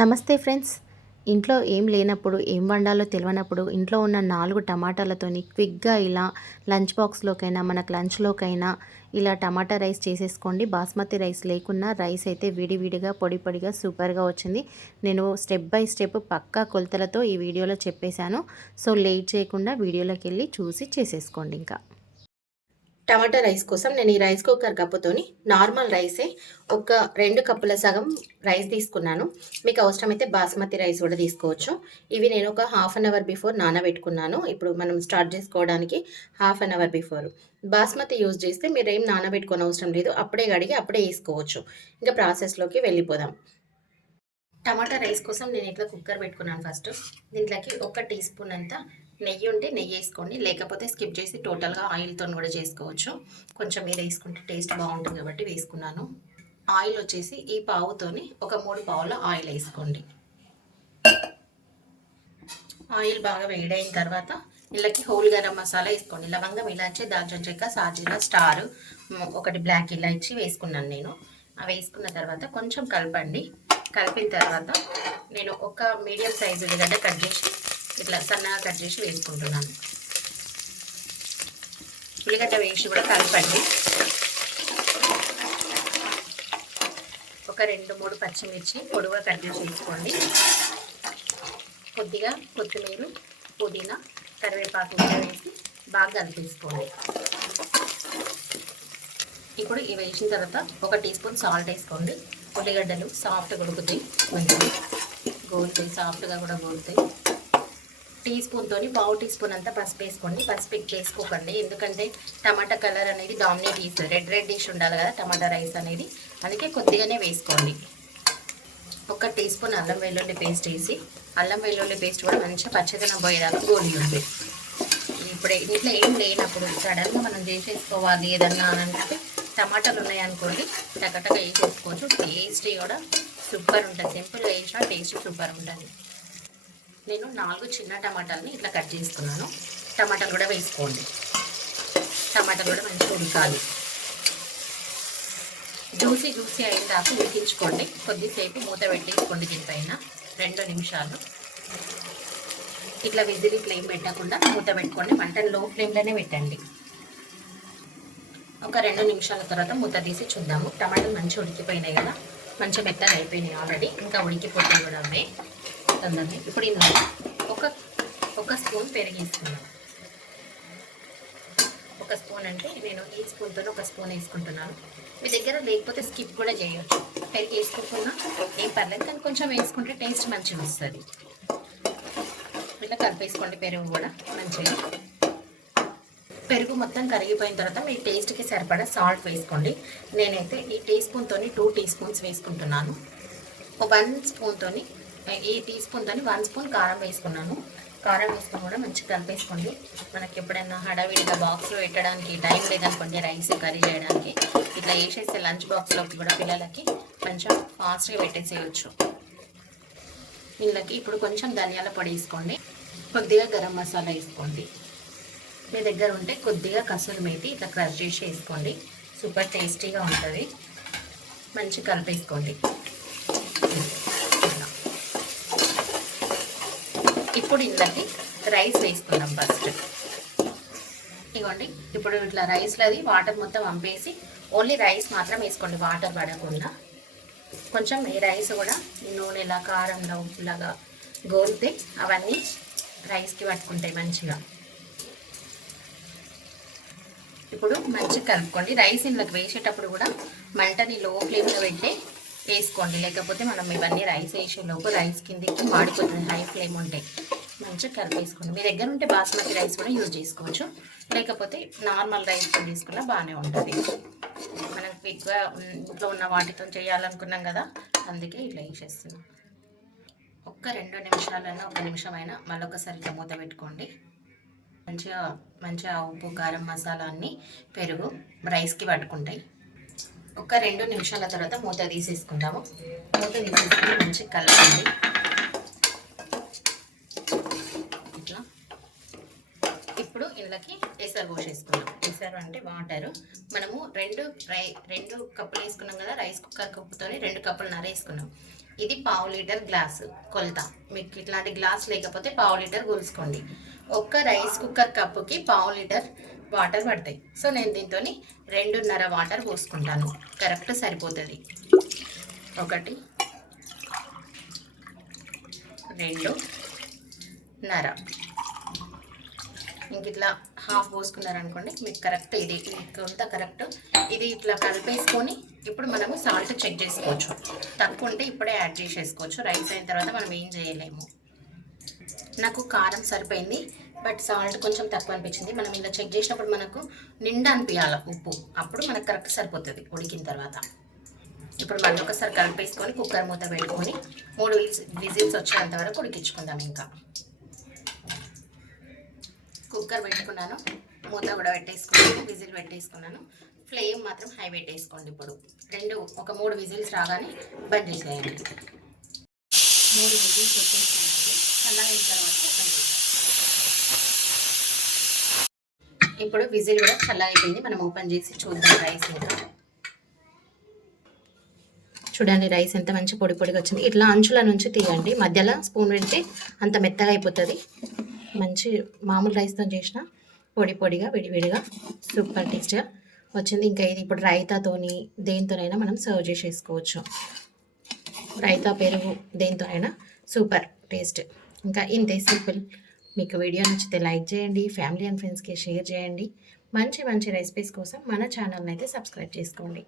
నమస్తే ఫ్రెండ్స్. ఇంట్లో ఏం లేనప్పుడు, ఏం వండాలో తెలవనప్పుడు ఇంట్లో ఉన్న 4 టమాటాలతోని క్విక్‌గా ఇలా లంచ్ బాక్స్‌లోకైనా, మనకు లంచ్‌లోకైనా ఇలా టమాటా రైస్ చేసేసుకోండి. బాస్మతి రైస్ లేకున్నా రైస్ అయితే విడివిడిగా, పొడి పొడిగా సూపర్‌గా వచ్చింది. నేను స్టెప్ బై స్టెప్ పక్కా కొలతలతో ఈ వీడియోలో చెప్పేశాను. సో, లేట్ చేయకుండా వీడియోలోకెళ్ళి చూసి చేసేసుకోండి ఇంకా. టమాటా రైస్ కోసం నేను ఈ రైస్ కుక్కర్ కప్పుతోని నార్మల్ రైసే ఒక 2 కప్పుల సగం రైస్ తీసుకున్నాను. మీకు అవసరమైతే బాస్మతి రైస్ కూడా తీసుకోవచ్చు. ఇవి నేను ఒక హాఫ్ అన్ అవర్ బిఫోర్ నానబెట్టుకున్నాను. ఇప్పుడు మనం స్టార్ట్ చేసుకోవడానికి half an hour before. Basmati use చేస్తే మీరేం నానబెట్టుకోనవసరం లేదు. అప్పుడే కడిగి అప్పుడే వేసుకోవచ్చు. ఇంకా ప్రాసెస్‌లోకి వెళ్ళిపోదాం. టమాటా రైస్ కోసం నేను ఇట్లా కుక్కర్ పెట్టుకున్నాను ఫస్ట్. దీంట్లోకి ఒక టీ స్పూన్ అంతా నెయ్యి ఉంటే నెయ్యి వేసుకోండి, లేకపోతే స్కిప్ చేసి టోటల్గా ఆయిల్తో కూడా చేసుకోవచ్చు. కొంచెం మీద వేసుకుంటే టేస్ట్ బాగుంటుంది కాబట్టి వేసుకున్నాను. ఆయిల్ వచ్చేసి ఈ పావుతోని ఒక 3 పావుల ఆయిల్ వేసుకోండి. ఆయిల్ బాగా వేడైన తర్వాత ఇళ్ళకి హోల్ గరం మసాలా వేసుకోండి. లవంగం, ఇలాచి, దాల్చిన చెక్క, సాజీరా, స్టార్, ఒకటి బ్లాక్ ఇలాచి వేసుకున్నాను నేను. అవి వేసుకున్న తర్వాత కొంచెం కలపండి. కలిపిన తర్వాత నేను ఒక మీడియం సైజు ఉల్లిగడ్డ కట్ చేసి ఇట్లా సన్నగా కట్ చేసి వేసుకుంటున్నాను. ఉల్లిగడ్డ వేసి కూడా కలపండి. ఒక 2-3 పచ్చిమిర్చి పొడవుగా కట్ చేసి వేసుకోండి. కొద్దిగా కొత్తిమీర, పుదీనా, కరివేపాకు కూడా వేసి బాగా కలిపేసుకోండి. ఇప్పుడు ఇవి వేసిన తర్వాత ఒక టీ స్పూన్ సాల్ట్ వేసుకోండి. ఉల్లిగడ్డలు సాఫ్ట్గా ఉడుకుతాయి, మంచిగా గోలుతాయి, సాఫ్ట్గా కూడా గోలుతాయి. టీ స్పూన్తోని పావు టీ స్పూన్ అంతా పసుపు వేసుకోండి. పసుపు వేసుకోకండి, ఎందుకంటే టమాటా కలర్ అనేది డామినేట్ చేస్తుంది. రెడ్ డిష్ ఉండాలి కదా టమాటా రైస్ అనేది, అందుకే కొద్దిగానే వేసుకోండి. ఒక టీ స్పూన్ అల్లం వెల్లుల్లి పేస్ట్ వేసి, అల్లం వెల్లుల్లి పేస్ట్ కూడా మంచిగా పచ్చదనం పోయేదాకా గోలియండి. ఇప్పుడు ఇంట్లో ఏం లేనప్పుడు సడన్గా మనం చేసేసుకోవాలి ఏదన్నా అని అంటే టమాటాలు ఉన్నాయనుకోండి, టకటక వేసేసుకోవచ్చు. టేస్ట్ కూడా సూపర్ ఉంటుంది. సింపుల్గా వేసినా టేస్ట్ సూపర్ ఉంటుంది. నేను 4 చిన్న టమాటాలని ఇట్లా కట్ చేసుకున్నాను. టమాటాలు కూడా వేసుకోండి. టమాటాలు కూడా మంచిగా ఉడకాలి. జ్యూసీ అయిన దాకా ఉడికించుకోండి. కొద్దిసేపు మూత పెట్టేసుకోండి దీనిపైన 2 నిమిషాలు. ఇట్లా విజిల్ ఫ్లేమ్ పెట్టకుండా మూత పెట్టుకోండి. మంటను లో ఫ్లేమ్లోనే పెట్టండి. ఒక 2 నిమిషాల తర్వాత మూత తీసి చూద్దాము. టమాటాలు మంచిగా ఉడికిపోయినాయి కదా, మంచిగా మెత్తగా అయిపోయినాయి ఆల్రెడీ. ఇంకా ఉడికిపోతాయి కూడా అవే తొందరగా. ఇప్పుడు ఇందులో ఒక స్పూన్ పెరుగు వేసుకున్నాను. ఒక స్పూన్ అంటే నేను ఈ స్పూన్తో ఒక స్పూన్ వేసుకుంటున్నాను. మీ దగ్గర లేకపోతే స్కిప్ కూడా చేయొచ్చు. పెరుగు వేసుకోకుండా ఏం పర్లేదు, కానీ కొంచెం వేసుకుంటే టేస్ట్ మంచిగా వస్తుంది. ఇట్లా కలిపేసుకోండి. పెరుగు కూడా మంచిగా, పెరుగు మొత్తం కరిగిపోయిన తర్వాత మీ టేస్ట్కి సరిపడా సాల్ట్ వేసుకోండి. నేనైతే ఈ టీ స్పూన్తో 2 టీ స్పూన్స్ వేసుకుంటున్నాను. 1 స్పూన్తో ఈ టీ స్పూన్తో 1 స్పూన్ కారం వేసుకున్నాను. కారం వేసుకొని కూడా మంచిగా కలిపేసుకోండి. మనకి ఎప్పుడైనా హడావిడిగా బాక్స్లో పెట్టడానికి టైం లేదనుకోండి, రైస్ కర్రీ చేయడానికి ఇట్లా వేసేస్తే లంచ్ బాక్స్లోకి కూడా పిల్లలకి కొంచెం ఫాస్ట్గా పెట్టేసేయచ్చు. వీళ్ళకి ఇప్పుడు కొంచెం ధనియాల పొడి వేసుకోండి. కొద్దిగా గరం మసాలా వేసుకోండి. మీ దగ్గర ఉంటే కొద్దిగా కసూరి మేతి ఇట్లా క్రష్ చేసి వేసుకోండి. సూపర్ టేస్టీగా ఉంటుంది. మంచి కలిపేసుకోండి. ఇప్పుడు ఇందులోకి రైస్ వేసుకుందాం ఫస్ట్. ఇదిగోండి, ఇప్పుడు ఇట్లా రైస్లోది వాటర్ మొత్తం వంపేసి ఓన్లీ రైస్ మాత్రం వేసుకోండి, వాటర్ పడకుండా. కొంచెం ఈ రైస్ కూడా నూనెలా, కారంలో, ఉప్పులాగా గోలితే అవన్నీ రైస్కి పట్టుకుంటాయి మంచిగా. ఇప్పుడు మంచిగా కలుపుకోండి. రైస్ ఇందులోకి వేసేటప్పుడు కూడా మంటని లో ఫ్లేమ్లో పెట్టి వేసుకోండి, లేకపోతే మనం ఇవన్నీ రైస్ వేసేలోపు రైస్ కిందకి మాడిపోతుంది. హై ఫ్లేమ్ ఉంటే మంచిగా కలిపేసుకోండి. మీ దగ్గర ఉంటే బాస్మతి రైస్ కూడా యూజ్ చేసుకోవచ్చు, లేకపోతే నార్మల్ రైస్ తీసుకున్నా బాగానే ఉంటుంది. మనం క్విక్గా ఇంట్లో ఉన్న వాటితో చేయాలనుకున్నాం కదా, అందుకే ఇట్లా వేసేస్తున్నాం. ఒక్క 2 నిమిషాలైనా, 1 నిమిషమైనా మళ్ళొకసారి మూత పెట్టుకోండి. మంచిగా ఉప్పు, కారం, మసాలా అన్నీ పెరుగు రైస్కి పట్టుకుంటాయి. ఒక 2 నిమిషాల తర్వాత మూత తీసేసుకుంటాము. మూత తీసేసుకుని మంచిగా కలపండి. ఇట్లా ఇప్పుడు ఇందులోకి ఎసరు పోసేసుకున్నాం. ఎసరు అంటే వాటరు. మనము 2 కప్పులు వేసుకున్నాం కదా, రైస్ కుక్కర్ కప్పుతో 2 కప్పులు వేసుకున్నాం. ఇది పావు లీటర్ గ్లాసు కొలత. మీకు ఇట్లాంటి గ్లాస్ లేకపోతే పావు లీటర్ కొలుసుకోండి. ఒక్క రైస్ కుక్కర్ కప్పుకి పావు లీటర్ వాటర్ పడతాయి. సో నేను దీంతో 2.5 వాటర్ పోసుకుంటాను. కరెక్ట్ సరిపోతుంది. 1, 2.5 ఇంక ఇట్లా హాఫ్ పోసుకున్నారనుకోండి మీకు కరెక్ట్. ఇది కొంత కరెక్ట్. ఇది ఇట్లా కలిపేసుకొని ఇప్పుడు మనము సాల్ట్ చెక్ చేసుకోవచ్చు. తక్కువ ఉంటే ఇప్పుడే యాడ్ చేసేసుకోవచ్చు. రైస్ అయిన తర్వాత మనం ఏం చేయలేము. నాకు కారం సరిపోయింది, బట్ సాల్ట్ కొంచెం తక్కువ అనిపించింది. మనం ఇలా చెక్ చేసినప్పుడు మనకు నిండా అనిపించాలి ఉప్పు, అప్పుడు మనకు కరెక్ట్ సరిపోతుంది ఉడికిన తర్వాత. ఇప్పుడు మళ్ళీ ఒకసారి కలిపేసుకొని కుక్కర్ మూత పెట్టుకొని 3 విజిల్స్ వచ్చేంత వరకు ఉడికించుకుందాం. ఇంకా కుక్కర్ పెట్టుకున్నాను, మూత కూడా పెట్టేసుకున్నాను, విజిల్ పెట్టేసుకున్నాను. ఫ్లేమ్ మాత్రం హై పెట్టేసుకోండి. ఇప్పుడు 3 విజిల్స్ రాగానే బంద్ చేసేయండి. 3 విజిల్స్ వచ్చేసుకున్నాను, చల్లగైన తర్వాత బంద్ చేసేయండి. ఇప్పుడు విజిల్ కూడా చల్లగైపోయింది. మనం ఓపెన్ చేసి చూద్దాం రైస్. ఇంకా చూడండి రైస్ ఎంత మంచి పొడి పొడిగా వచ్చింది. ఇట్లా అంచుల నుంచి తీయండి, మధ్యలో స్పూన్ పెడితే అంత మెత్తగా అయిపోతుంది. మంచి మామూలు రైస్తో చేసిన పొడి పొడిగా విడివిడిగా సూపర్ టేస్ట్గా వచ్చింది. ఇంకా ఇది ఇప్పుడు రైతాతోని దేనితోనైనా మనం సర్వ్ చేసేసుకోవచ్చు. రైతా, పెరుగు దేనితోనైనా సూపర్ టేస్ట్. ఇంకా ఇంతే సింపుల్. మీకు వీడియో నచ్చితే లైక్ చేయండి, ఫ్యామిలీ అండ్ ఫ్రెండ్స్కి షేర్ చేయండి. మంచి మంచి రెసిపీస్ కోసం మన ఛానల్ని అయితే సబ్స్క్రైబ్ చేసుకోండి.